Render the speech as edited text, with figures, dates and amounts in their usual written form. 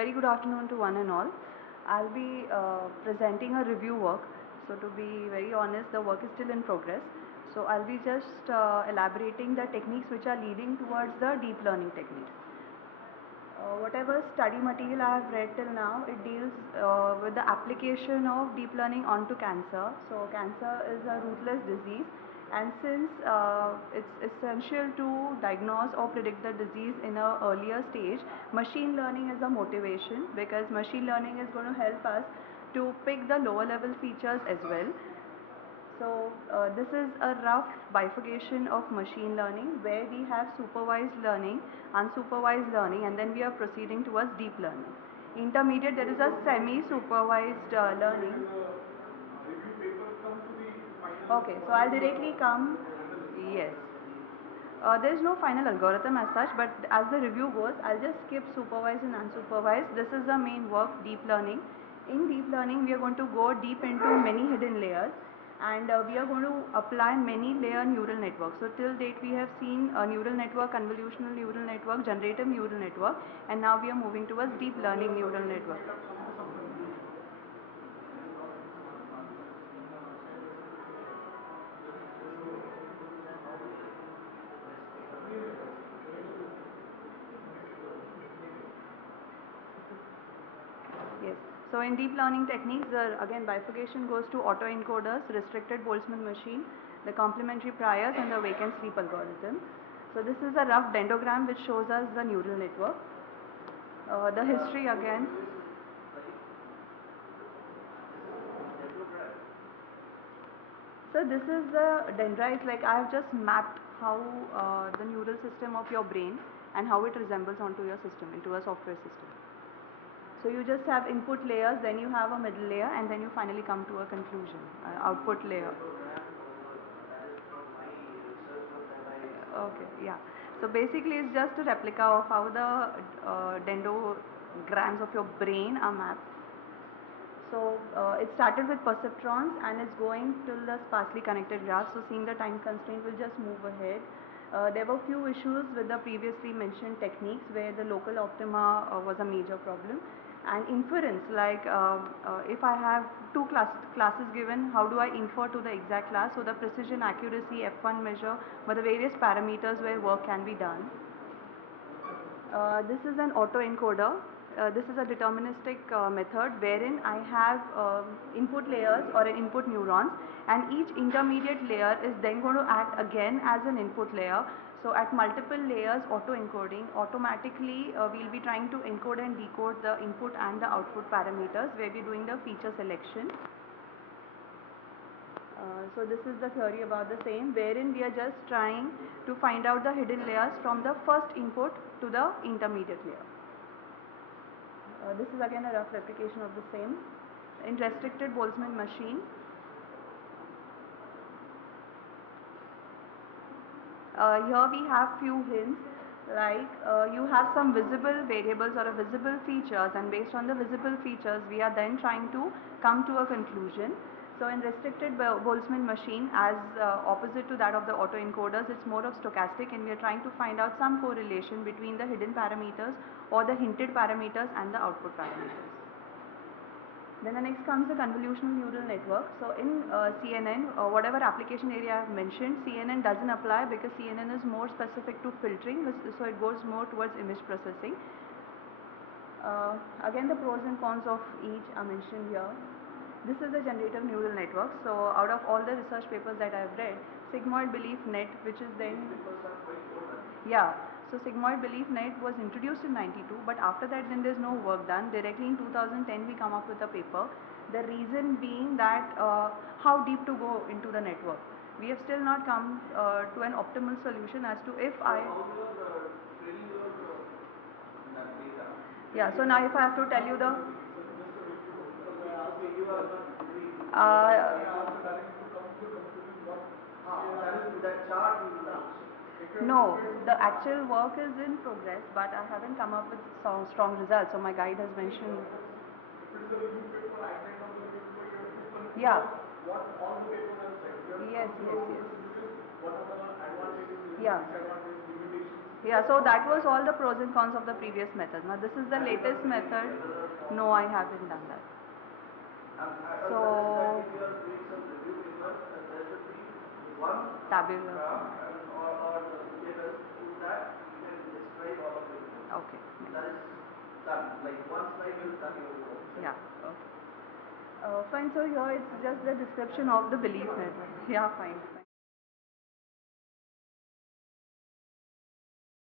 Very good afternoon to one and all. I'll be presenting a review work. So to be very honest, the work is still in progress. So I'll be just elaborating the techniques which are leading towards the deep learning techniques. Whatever study material I have read till now, it deals with the application of deep learning onto cancer. So cancer is a ruthless disease, and since it's essential to diagnose or predict the disease in an earlier stage, machine learning is a motivation, because machine learning is going to help us to pick the lower level features as well. So this is a rough bifurcation of machine learning, where we have supervised learning, unsupervised learning, and then we are proceeding towards deep learning. Intermediate, there is a semi-supervised learning. Okay, so I'll directly come. Yes. There is no final algorithm as such, but as the review goes, I'll just skip supervised and unsupervised. This is the main work, deep learning. In deep learning, we are going to go deep into many hidden layers, and we are going to apply many layer neural networks. So till date we have seen a neural network, convolutional neural network, generative neural network, and now we are moving towards deep learning neural network. Yes. So in deep learning techniques, again bifurcation goes to autoencoders, restricted Boltzmann machine, the complementary priors, and the wake and sleep algorithm. So this is a rough dendrogram which shows us the neural network. The history again. So this is the dendrites, like I have just mapped how the neural system of your brain and how it resembles onto your system, into a software system. So you just have input layers, then you have a middle layer, and then you finally come to a conclusion, output layer. Okay, yeah. So basically it's just a replica of how the dendrograms of your brain are mapped. So it started with perceptrons and it's going till the sparsely connected graph. So seeing the time constraint, will just move ahead. There were few issues with the previously mentioned techniques, where the local optima was a major problem. And inference, like if I have two classes given, how do I infer to the exact class? So the precision, accuracy, F1 measure were the various parameters where work can be done. This is an autoencoder. This is a deterministic method wherein I have input layers or an input neurons, and each intermediate layer is then going to act again as an input layer. So at multiple layers, autoencoding, automatically we'll be trying to encode and decode the input and the output parameters, where we're doing the feature selection. So this is the theory about the same, wherein we are just trying to find out the hidden layers from the first input to the intermediate layer. This is again a rough replication of the same. In restricted Boltzmann machine, here we have few hints, like you have some visible variables or visible features, and based on the visible features we are then trying to come to a conclusion. So in restricted Boltzmann machine, as opposite to that of the autoencoders, it's more of stochastic, and we are trying to find out some correlation between the hidden parameters or the hinted parameters and the output parameters. Then the next comes the convolutional neural network. So in CNN, whatever application area I have mentioned, CNN doesn't apply, because CNN is more specific to filtering, so it goes more towards image processing. Again, the pros and cons of each are mentioned here. This is a generative neural network. So out of all the research papers that I have read, sigmoid belief net, which is then, yeah, so sigmoid belief net was introduced in 92, but after that then there's no work done. Directly in 2010 we come up with a paper. The reason being that how deep to go into the network. We have still not come to an optimal solution as to if I... Yeah, so now if I have to tell you the... No, the actual work is in progress, but I haven't come up with strong results. So my guide has mentioned. Yeah. Yes. Yeah. Yeah, so that was all the pros and cons of the previous method. Now this is the latest method. No, I haven't done that. So tabular. Okay. That is done. Like one slide is done. Yeah. Okay. Fine. So here it's just the description of the belief method. Yeah. Fine.